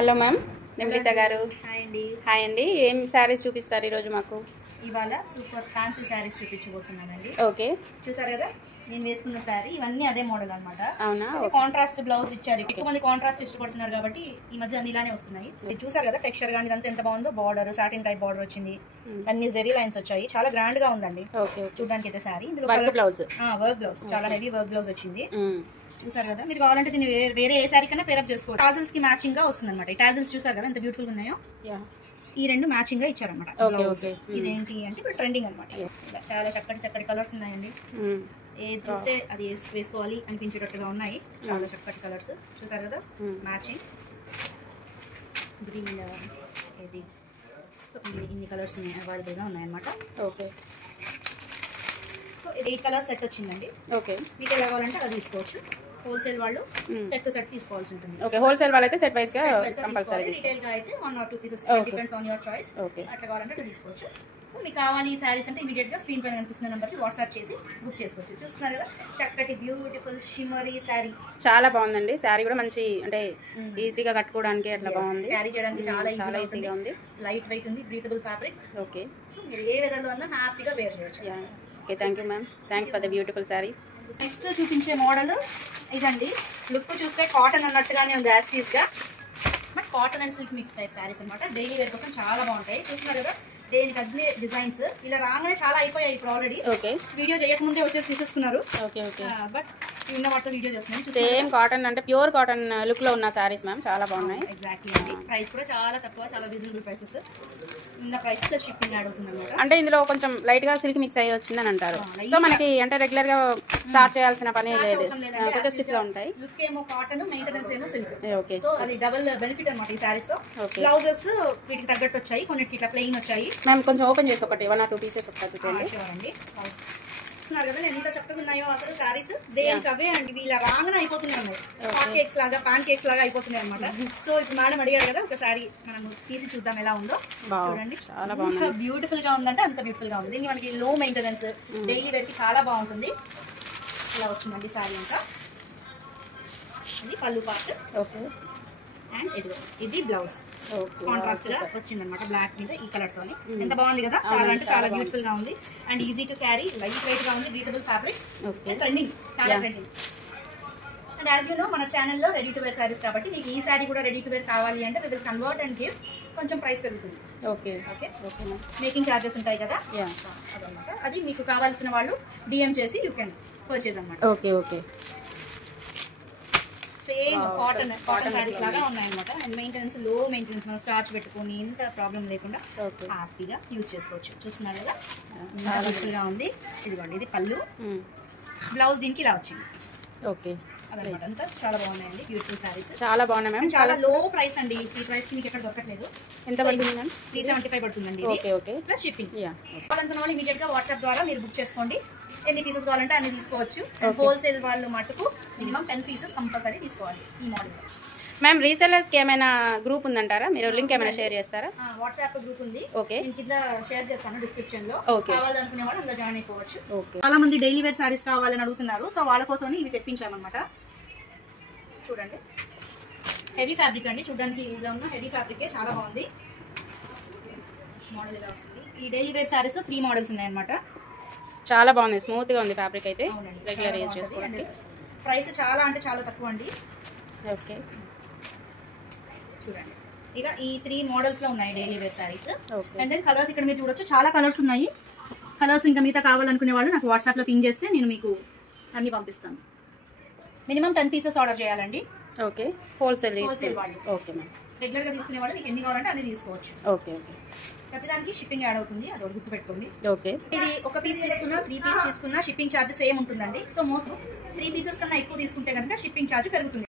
Hello ma'am, నిమ్లిత గారు. Hi అండి. ఏం శారీస్ చూపిస్తారు ఈరోజు మాకు? ఇవాళ సూపర్ ఫ్యాన్సీ శారీస్ చూపించబోతున్నానండి. ఓకే, చూసారు కదా నేను వేసుకున్న శారీ, ఇవన్నీ అదే మోడల్ అన్నమాట. అవునా? కాంట్రాస్ట్ బ్లౌజ్ ఇచ్చారు. ఎక్కువ మంది కాంట్రాస్ట్ ఇష్టపడుతున్నారు కాబట్టి ఈ మధ్య అన్ని ఇలానే వస్తున్నాయి. చూసారు కదా టెక్స్చర్ గానీ ఇదంతా ఎంత బాగుందో. బార్డర్ సాటిన్ టైప్ బార్డర్ వచ్చింది, అన్ని జెరీ లైన్స్ వచ్చాయి. చాలా గ్రాండ్ గా ఉందండి చూడడానికి అయితే శారీ. ఇందులో వర్క్ బ్లౌజ్ చాలా హెవీ వర్క్ బ్లౌజ్ వచ్చింది. చూసారు కదా, మీరు కావాలంటే దీన్ని వేరే ఏ శారీ కన్నా పేరప్ చేసుకోవచ్చు. టాజిల్స్ కి మ్యాచింగ్ గా వస్తుంది అనమాట. ఈ టాజిల్స్ చూసారు కదా ఎంత బ్యూటిఫుల్ గా ఉన్నాయో. ఈ రెండు మ్యాచింగ్ గా ఇచ్చారనమాట. ఇదేంటి అంటే ఇప్పుడు ట్రెండింగ్ అనమాట. చాలా చక్కటి కలర్స్ ఉన్నాయండి. ఏది చూస్తే అది వేసుకోవాలి అనిపించేటట్టుగా ఉన్నాయి. చాలా చక్కటి కలర్స్ చూసారు కదా, మ్యాచింగ్ గ్రీన్ ఇది. సో ఇన్ని కలర్స్ అవైలబుల్ గా ఉన్నాయన్నమాట. ఓకే, సో ఇది 8 కలర్స్ సెట్ వచ్చిందండి. ఓకే, మీకు ఎలా కావాలంటే అది తీసుకోవచ్చు. హోల్సేల్ వాళ్ళు సెట్ టు సెట్ తీసుకోవాల్సి ఉంటుంది. ఓకే, హోల్సేల్ వాళ్ళు అయితే సెట్ వైస్ గా కంపల్సరీ. రిటైల్ గా అయితే 1 or 2 pieces, depends on your choice. అట్లా కావాలంటే అది తీసుకోవచ్చు. సో మీకు కావాలి ఈ శారీస్ అంటే ఇమీడియట్ గా స్క్రీన్ పైన కనిపిస్తున్న నెంబర్ కి వాట్సాప్ చేసి బుక్ చేసుకోవచ్చు. చూస్తున్నారు కదా చక్కటి బ్యూటిఫుల్ షిమ్మరీ శారీ. చాలా బాగుందండి. శారీ కూడా మంచి అంటే ఈజీగా కట్టుకోవడానికి అట్లా బాగుంది. క్యారీ చేయడానికి చాలా ఈజీగా ఉంది. లైట్ వెయిట్ ఉంది, బ్రీతబుల్ ఫ్యాబ్రిక్. ఓకే, సో మీరు ఏ వెదర్ లో అన్నా హ్యాపీగా వేర్ చేయొచ్చు. Okay, thank you ma'am. Thanks for the beautiful sari. Next చూపించే మోడల్ ఇదండి. లుక్ చూస్తే కాటన్ అన్నట్టుగానే ఉంది యాస్టీస్ గా, but cotton and silk mix type saris అనమాట. డైలీ వేర్ కోసం చాలా బాగుంటాయి. చూస్తున్నారు కదా దేనికి అన్ని డిజైన్స్ ఇలా రాగానే చాలా అయిపోయాయి ఇప్పుడు ఆల్రెడీ. ఓకే, వీడియో చేయకముందే వచ్చేసి తీసేసుకున్నారు. ఓకే ఓకే, బట్ ఉన్న వాటితో వీడియో చేస్తున్నాను. సేమ్ కాటన్ అంటే ప్యూర్ కాటన్ లుక్ లో ఉన్న సారీస్ మ్యామ్, చాలా బాగున్నాయి. ఎగ్జాక్ట్లీ అండి. ప్రైస్ కూడా చాలా తక్కువ, చాలా రీజనబుల్ ప్రైసెస్. ఉన్న ప్రైస్ ప్లస్ షిప్పింగ్ యాడ్ అవుతుంది అన్నమాట. అంటే ఇందులో కొంచెం లైట్ గా సిల్క్ మిక్స్ అయ్యి వచ్చిందని అంటారు. సో మనకి అంటే రెగ్యులర్ గా స్టార్ట్ చేయాల్సిన పని లేదు, కొంచెం స్టిఫ్ గా ఉంటాయి. లుక్ ఏమో కాటన్, మెయింటెనెన్స్ ఏమో సిల్క్. ఓకే, సో అది డబుల్ బెనిఫిట్ అన్నమాట ఈ సారీస్ తో. బ్లౌజెస్ వీటికి తగ్గట్టు వచ్చాయి, కొన్నిటికి ఇట్లా ప్లెయిన్ వచ్చాయి. మ్యామ్ కొంచెం ఓపెన్ చేసి ఒకటి 1 or 2 పీసెస్ ఒకటి చూడండి. కదా ఎంత చక్కగా ఉన్నాయో అసలు సారీస్. దేనికి అవే అండి, ఇలా రాగానే అయిపోతున్నాయి ఉన్నాయి. హాట్ కేక్స్ లాగా, పాన్ కేక్స్ లాగా అయిపోతున్నాయి అనమాట. సో ఇప్పుడు మేడం అడిగారు కదా ఒక సారీ మనం తీసి చూద్దాం ఎలా ఉందో. చూడండి చాలా బాగుంది, బ్యూటిఫుల్ గా ఉందంటే అంత బ్యూటిఫుల్ గా ఉంది. దీనికి మనకి లో మెయింటెనెన్స్, డైలీ వేర్ కి చాలా బాగుంటుంది. ఇలా వస్తుందండి సారీ అంతా. ఇది పళ్ళు పార్ట్. ఓకే, అండ్ ఇది బ్లౌజ్ కాంట్రాస్ట్ గా వచ్చింది అనమాట. బ్లాక్ మీద ఈ కలర్ తోని ఎంత బాగుంది కదా. చాలా అంటే చాలా బ్యూటిఫుల్ గా ఉంది. And easy to carry, light weight గా ఉంది, బ్రీతబుల్ ఫ్యాబ్రిక్, ట్రెండింగ్, చాలా trending. And as you know మన ఛానల్లో రెడీ టు వేర్ సారీస్ కాబట్టి మీకు ఈ సారీ కూడా రెడీ టు వేర్ కావాలి అంటే we will convert and give, కొంచెం ప్రైస్ పెరుగుతుంది. Okay okay okay, making charges ఉంటాయి కదా అదనమాట. అది మీకు కావాల్సిన వాళ్ళు డిఎం చేసి యూ కెన్ పర్చేజ్ అనమాట. Okay okay, same cotton sarees లాగా ఉన్నాయన్నమాట. అండ్ మెయింటెనెన్స్ లో మెయింటెనెన్స్, మనం స్టార్చ్ పెట్టుకుని ఇంత ప్రాబ్లం లేకుండా హ్యాపీగా యూజ్ చేసుకోవచ్చు. చూస్తున్నారు కదా చాలా బ్యూటిఫుల్గా ఉంది. ఇదిగోండి ఇది పళ్ళు, బ్లౌజ్ దీనికి ఇలా వచ్చింది. ఓకే అదనమాట. అంతా చాలా బాగున్నాయండి, బ్యూటిఫుల్ సారీస్ చాలా బాగున్నాయి మ్యామ్. చాలా లో ప్రైస్ అండి. ఈ ప్రైస్ కి మీకు ఎక్కడ దొరకట్లేదు. ఎంత పడుతుంది మ్యామ్? 375 పడుతుందండి. Okay okay, plus shipping. వాళ్ళంతా వాళ్ళు ఇమీడియట్ గా వాట్సాప్ ద్వారా మీరు బుక్ చేసుకోండి. ఎన్ని పీసెస్ కావాలంటే అన్ని తీసుకోవచ్చు. హోల్సేల్ వాళ్ళు మటుకు మినిమం 10 పీసెస్ కంపల్సరీ తీసుకోవాలి ఈ మోడల్. మ్యామ్ రీసెలర్స్ కి ఏమైనా గ్రూప్ ఉందంటారా? మీరు లింక్ ఏమైనా షేర్ చేస్తారా? వాట్సాప్ గ్రూప్ ఉంది. ఓకే, నేను కింద షేర్ చేస్తాను డిస్క్రిప్షన్ లో. కావాలనుకునే వాళ్ళు అందులో జాయిన్ అయిపోవచ్చు. చాలా మంది డైలీ వేర్ సారీస్ కావాలని అడుగుతున్నారు. సో వాళ్ళ కోసం ఇవి తెప్పించామన్నమాట. చూడండి హెవీ ఫ్యాబ్రిక్ అండి. చూడడానికి ఇలా ఉన్న హెవీ ఫ్యాబ్రికే చాలా బాగుంది. మోడల్ ఇలా వస్తుంది. ఈ డైలీ వేర్ సారీస్ లో 3 మోడల్స్ ఉన్నాయన్నమాట. చాలా బాగుంది, స్మూత్ గా ఉంది ఫ్యాబ్రిక్ అయితే. రెగ్యులర్ యూజ్ చేసుకోండి. ప్రైస్ చాలా అంటే చాలా తక్కువ అండి. ఓకే, చూడండి ఇలా ఈ 3 మోడల్స్ లో ఉన్నాయి daily wear sarees. And then colours ఇక్కడ మీరు చూడొచ్చు, చాలా కలర్స్ ఉన్నాయి. కలర్స్ ఇంకా మిగతా కావాలనుకునే వాళ్ళు నాకు వాట్సాప్ లో పింగ్ చేస్తే నేను మీకు అన్ని పంపిస్తాను. మినిమం 10 పీసెస్ ఆర్డర్ చేయాలండి. ఓకే, హోల్సేల్ వాళ్ళు. ఓకే మ్యామ్, రెగ్యులర్ గా తీసుకునే వాళ్ళు మీకు ఎన్ని కావాలంటే అన్ని తీసుకోవచ్చు. ఓకే ఓకే, ప్రతిదానికి షిప్పింగ్ యాడ్ అవుతుంది, అది ఒకటి గుర్తు పెట్టుకోండి. ఓకే, ఇది ఒక పీస్ తీసుకున్నా 3 పీస్ తీసుకున్నా షిప్పింగ్ ఛార్జ్ సేమ్ ఉంటుందండి. సో మోస్ట్ 3 పీసెస్ కన్నా ఎక్కువ తీసుకుంటే కనుక షిప్పింగ్ ఛార్జ్ పెరుగుతుంది.